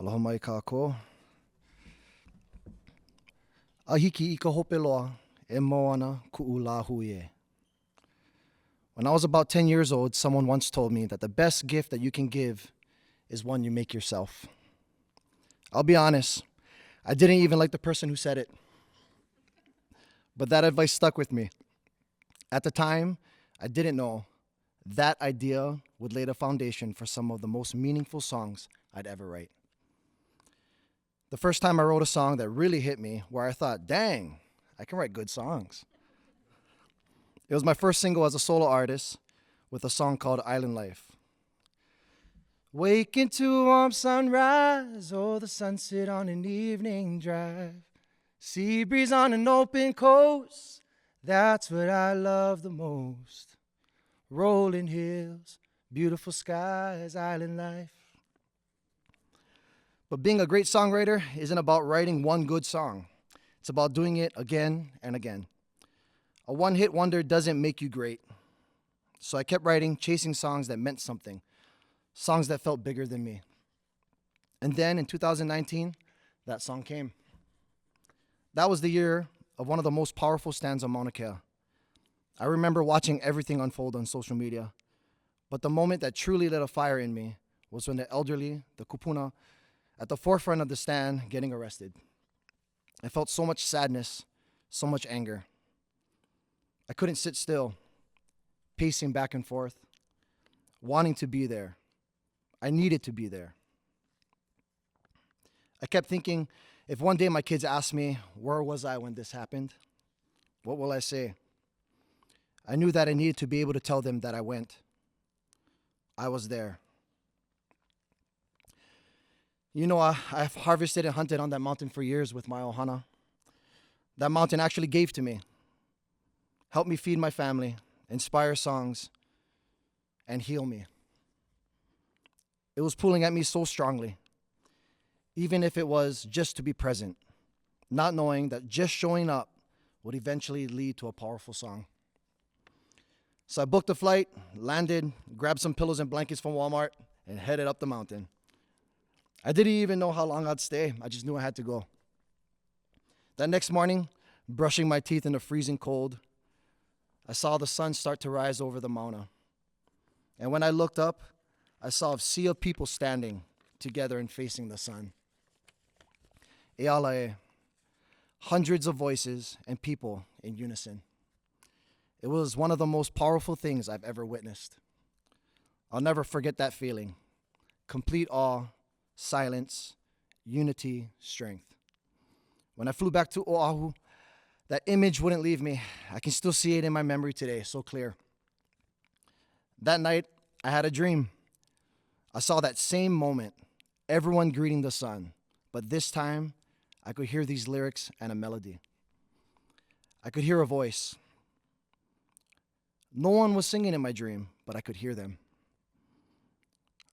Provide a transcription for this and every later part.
Aloha mai kako. Ahiki I ka hope loa e moana ku'u la hui e. When I was about 10 years old, someone once told me that the best gift that you can give is one you make yourself. I'll be honest, I didn't even like the person who said it. But that advice stuck with me. At the time, I didn't know that idea would lay the foundation for some of the most meaningful songs I'd ever write. The first time I wrote a song that really hit me, where I thought, dang, I can write good songs. It was my first single as a solo artist with a song called Island Life. Wake into warm sunrise or the sunset on an evening drive. Sea breeze on an open coast, that's what I love the most. Rolling hills, beautiful skies, island life. But being a great songwriter isn't about writing one good song. It's about doing it again and again. A one-hit wonder doesn't make you great. So I kept writing, chasing songs that meant something, songs that felt bigger than me. And then in 2019, that song came. That was the year of one of the most powerful stands on Mauna Kea. I remember watching everything unfold on social media, but the moment that truly lit a fire in me was when the elderly, the kupuna, at the forefront of the stand getting arrested. I felt so much sadness, so much anger. I couldn't sit still, pacing back and forth, wanting to be there. I needed to be there. I kept thinking, if one day my kids ask me, where was I when this happened? What will I say? I knew that I needed to be able to tell them that I went. I was there. You know, I've harvested and hunted on that mountain for years with my ohana. That mountain actually gave to me, helped me feed my family, inspire songs, and heal me. It was pulling at me so strongly, even if it was just to be present, not knowing that just showing up would eventually lead to a powerful song. So I booked a flight, landed, grabbed some pillows and blankets from Walmart, and headed up the mountain. I didn't even know how long I'd stay. I just knew I had to go. That next morning, brushing my teeth in the freezing cold, I saw the sun start to rise over the Mauna. And when I looked up, I saw a sea of people standing together and facing the sun. Ealae, hundreds of voices and people in unison. It was one of the most powerful things I've ever witnessed. I'll never forget that feeling. Complete awe, silence, unity, strength. When I flew back to Oahu, that image wouldn't leave me. I can still see it in my memory today, so clear. That night, I had a dream. I saw that same moment, everyone greeting the sun, but this time, I could hear these lyrics and a melody. I could hear a voice. No one was singing in my dream, but I could hear them.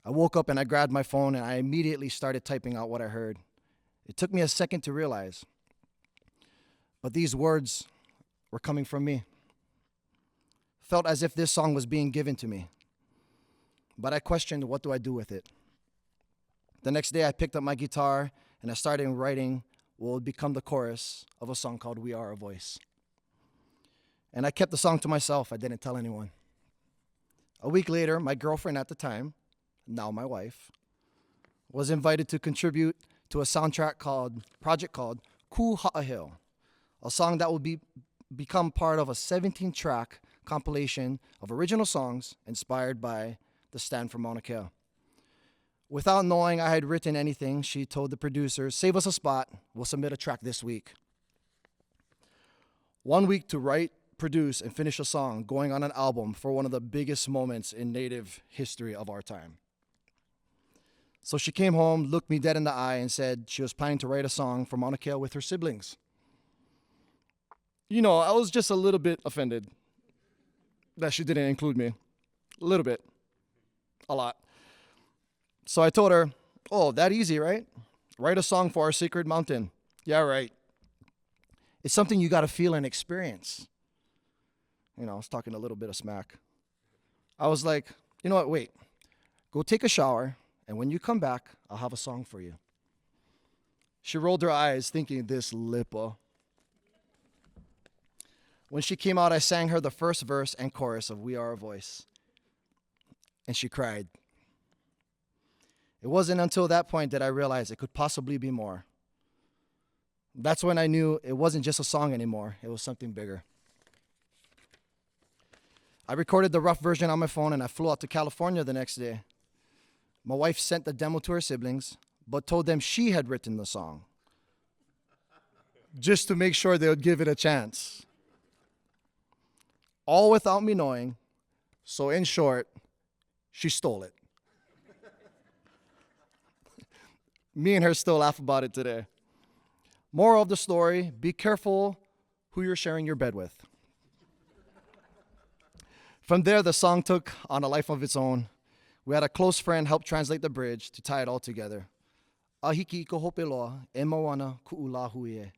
I woke up and I grabbed my phone and I immediately started typing out what I heard. It took me a second to realize, but these words were coming from me. Felt as if this song was being given to me, but I questioned, what do I do with it? The next day I picked up my guitar and I started writing what would become the chorus of a song called We Are a Voice. And I kept the song to myself. I didn't tell anyone. A week later, my girlfriend at the time, now my wife, was invited to contribute to a project called Ku Ha'aheo, a song that will become part of a 17-track compilation of original songs inspired by the stand from Mauna Kea. Without knowing I had written anything, she told the producers, save us a spot, we'll submit a track this week. 1 week to write, produce, and finish a song going on an album for one of the biggest moments in Native history of our time. So she came home, looked me dead in the eye, and said she was planning to write a song for Mauna Kea with her siblings. You know, I was just a little bit offended that she didn't include me. A little bit. A lot. So I told her, oh, that easy, right? Write a song for our sacred mountain. Yeah, right. It's something you got to feel and experience. You know, I was talking a little bit of smack. I was like, you know what, wait. Go take a shower, and when you come back, I'll have a song for you. She rolled her eyes, thinking, this Lipa. When she came out, I sang her the first verse and chorus of We Are a Voice. And she cried. It wasn't until that point that I realized it could possibly be more. That's when I knew it wasn't just a song anymore. It was something bigger. I recorded the rough version on my phone and I flew out to California the next day. My wife sent the demo to her siblings, but told them she had written the song, just to make sure they would give it a chance. All without me knowing, so in short, she stole it. Me and her still laugh about it today. Moral of the story, be careful who you're sharing your bed with. From there, the song took on a life of its own. We had a close friend help translate the bridge to tie it all together. Ahiki ika hope loa, e moana ku'ulahu ie.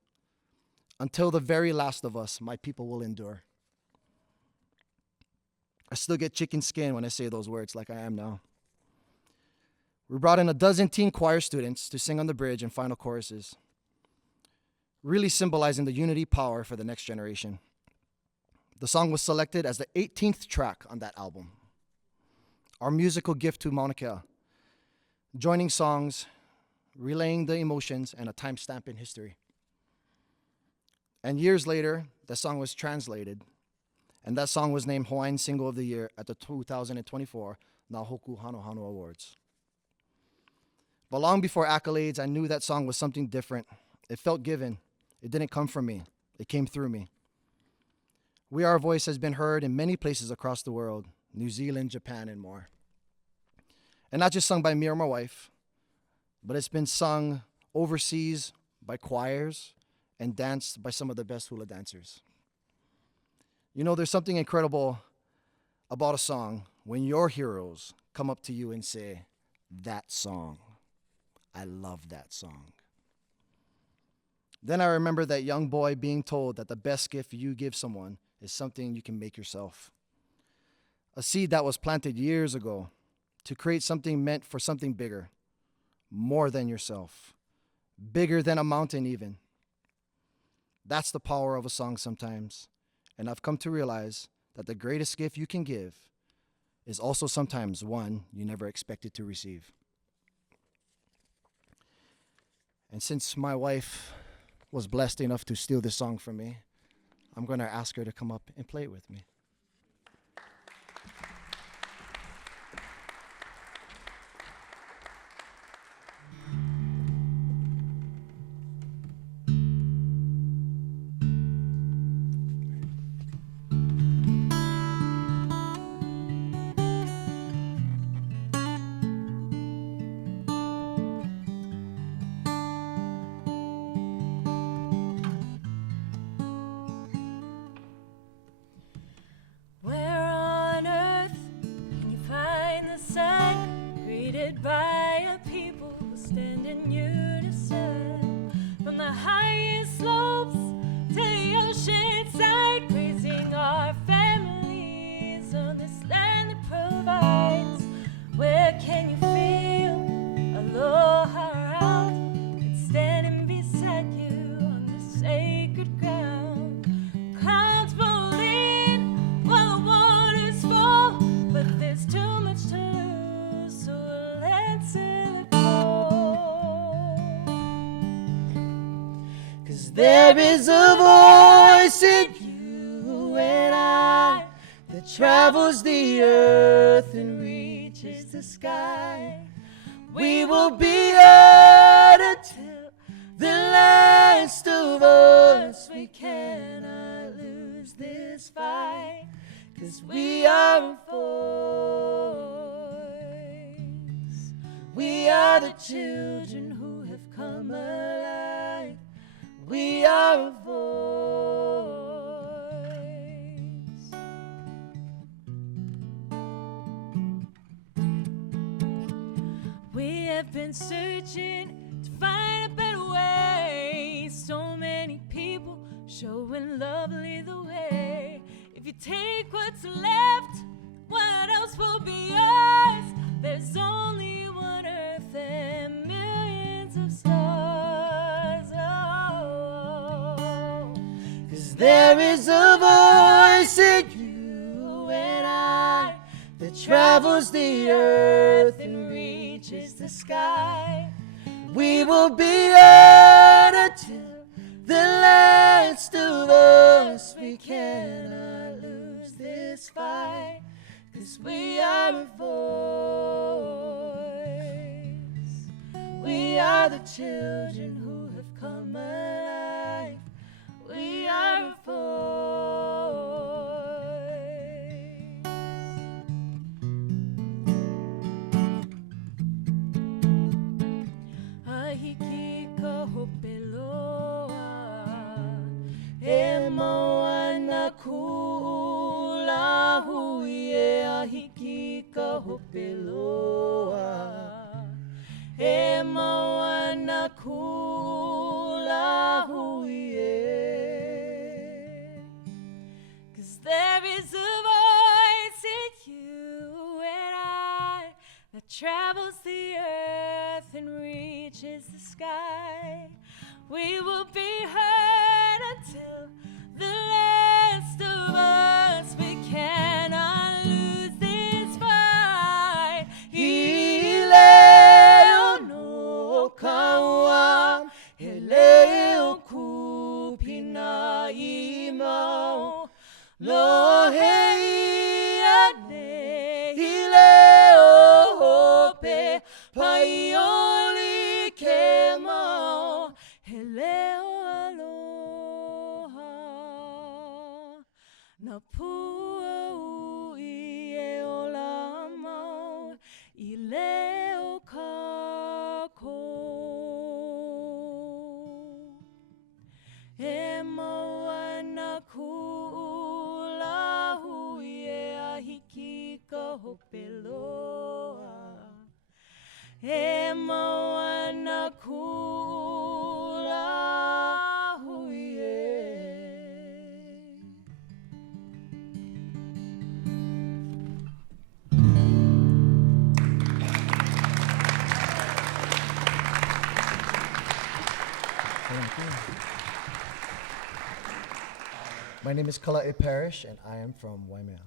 Until the very last of us, my people will endure. I still get chicken skin when I say those words like I am now. We brought in 12 teen choir students to sing on the bridge and final choruses, really symbolizing the unity power for the next generation. The song was selected as the 18th track on that album. Our musical gift to Mauna Kea, joining songs, relaying the emotions, and a timestamp in history. And years later, the song was translated, and that song was named Hawaiian Single of the Year at the 2024 Nahoku Hanohano Awards. But long before accolades, I knew that song was something different. It felt given. It didn't come from me. It came through me. We Are a Voice has been heard in many places across the world, New Zealand, Japan, and more. And not just sung by me or my wife, but it's been sung overseas by choirs and danced by some of the best hula dancers. You know, there's something incredible about a song when your heroes come up to you and say, that song, I love that song. Then I remember that young boy being told that the best gift you give someone is something you can make yourself. A seed that was planted years ago to create something meant for something bigger, more than yourself, bigger than a mountain even. That's the power of a song sometimes. And I've come to realize that the greatest gift you can give is also sometimes one you never expected to receive. And since my wife was blessed enough to steal this song from me, I'm going to ask her to come up and play it with me. By a people who stand in unison, from the highest slopes to the ocean side, praising our families on this land that provides. Where can you feel aloha around? It's standing beside you on this sacred ground. Clouds roll in while the waters fall, but there's too much to lose, so let's let it go. 'Cause there is a voice in you and I that travels the earth and reaches the sky. We will be heard until the last of us. We cannot lose this fight, 'cause we are a voice. We are the children who have come alive. We are a voice. We have been searching to find a better way. So many people showing love, lead the way. If you take what's left, what else will be yours? There's only one earth and millions of stars. there is a voice in you and I that travels the earth and reaches the sky. We will be heard until the last of us. We cannot lose this fight, 'cause we are a voice. We are the children who have come alive. We are a voice. Ahiki ka hopeloa, e moana kula huie. Ahiki ka hopeloa, e moana kula huie. 'Cause there is a voice in you and I that travels the earth and reaches the sky. We will be heard until the last of us. We cannot lose this fight. Hileo no kawa, hileo kupina imao. Lo hei ane, hileo hope, paioli kemo, hileo aloha. Na pua ui e ola mau, I leo kako. E moana kula huie, ahiki ka hopeloa. E moana kula huie. My name is Parish, and I am from Waimea.